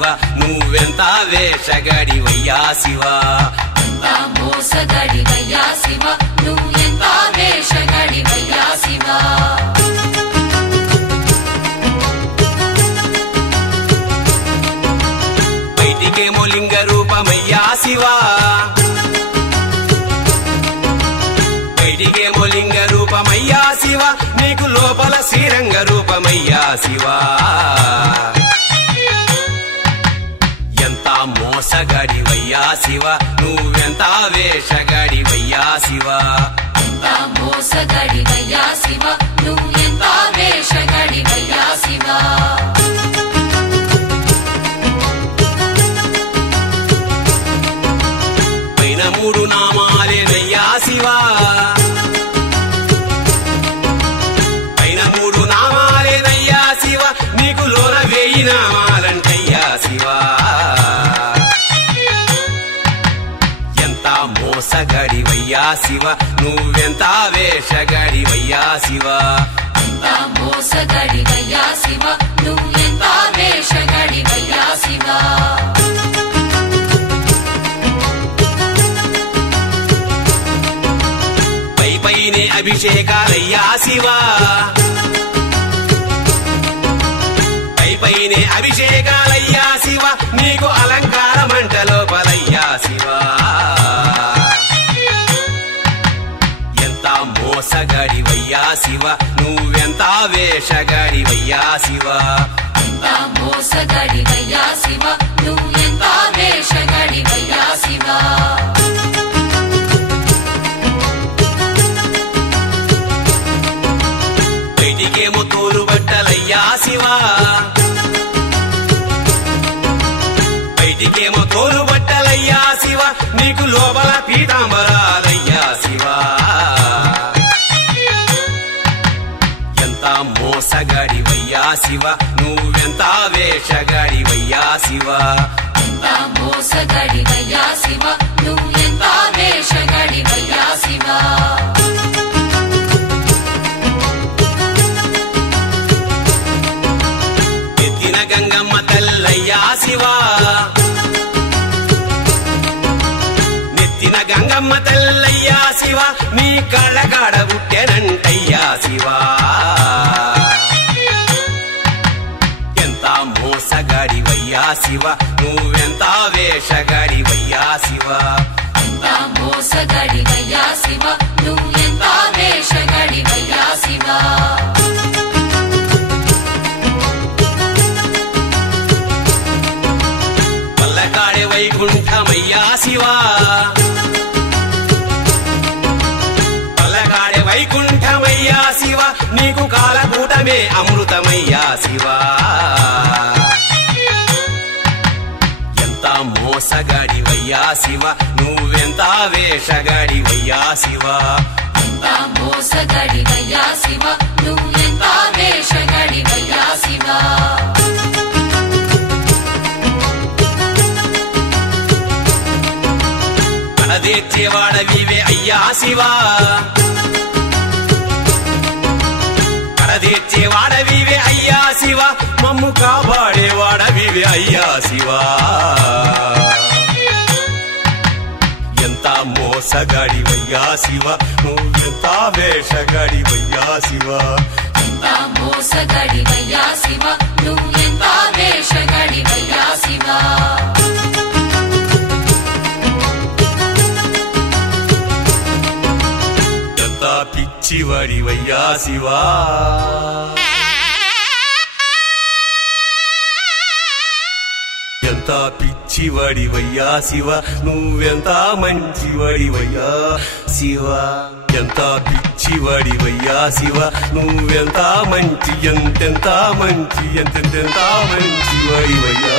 శివ నువ్వెంత వేషగాడివయ్యా శివ మోసగాడివయ్యా శివ నువ్వెంత వేషగాడివయ్యా శివ బయటికేమో లింగ రూపమయ్యా శివ బయటికేమో లింగ రూపమయ్యా శివ నీకు లోపల శ్రీరంగ రూపమయ్యా శివ ఎంత మోసగాడివయ్యా శివ నువ్వెంత వేషగాడివయ్యా శివ మోసగాడివయ్యా శివ నువ్వెంత వేషగాడివయ్యా శివ పైన మూడు నామాలేనయ్యా శివ పైన మూడు నామాలేనయ్యా శివ నీకు లోన 1000 నామాలంటయ్యా శివ ఎంత మోసగాడివయ్యా శివ నువ్వెంత వేషగాడివయ్యా శివ మోసగాడివయ్యా శివ నువ్వెంత వేషగాడివయ్యా శివ పైనే అభిషేకాలయ్యా శివ పైనే అభిషేకాలయ్యా శివ నీకు అలంకార మంట లోపలయ్యా శివ ఎంత మోసగాడివయ్యా శివ నువ్వెంత వేషగాడివయ్యా శివ మోసగాడివయ్యా శివ నువ్వెంత వేషగాడివయ్యా శివ బయటికేమో తోలు బట్టలయ్యా శివ బయటికేమో తోలు బట్టలయ్యా శివ నీకు లోపల పీతాంబరాలయ్యా శివ ఎంత మోసగాడివయ్యా శివ నువ్వెంత వేషగాడివయ్యా శివ మోసగాడివయ్యా శివ నువ్వెంత వేషగాడివయ్యా శివ గంగమ్మ తల్లయ్యా శివ నెత్తిన గంగమ్మ తల్లయ్యా శివ నీ కళ్ళగాడ పుట్టెనంటయ్యా శివ ఎంత మోసగాడివయ్యా శివ నువ్వెంత వేషగాడివయ్యా శివ మోసగాడివయ్యా శివ నువ్వెంత వేషగాడివయ్యా శివ వైకుంఠమయ్యా శివ పల్లగాడే వైకుంఠమయ్యా శివ నీకు కాలకూటమే అమృతమయ్యా శివ ఎంత మోసగాడివయ్యా శివ నువ్వెంత వేషగాడివయ్యా శివ మోసగాడివయ్యా శివ నువ్వెంత వేషగాడివయ్యా శివ కడదేర్చేవాడవివే అయ్యా శివ కడదేర్చేవాడవివే అయ్యా శివ మమ్ము కాపాడేవాడవివే అయ్యా శివ ఎంత మోసగాడివయ్యా శివ నువ్వెంత వేషగాడివయ్యా శివ మోసగాడివయ్యా శివ నువ్వెంత వేషగాడివయ్యా శివ పిచ్చివాడివయ్యా శివ ఎంత పిచ్చివాడివయ్యా శివ నువ్వెంత మంచివాడివయ్యా శివ ఎంత పిచ్చివాడివయ్యా శివ నువ్వెంత మంచి ఎంతెంత మంచి ఎంతెంత మంచివాడివయ్యా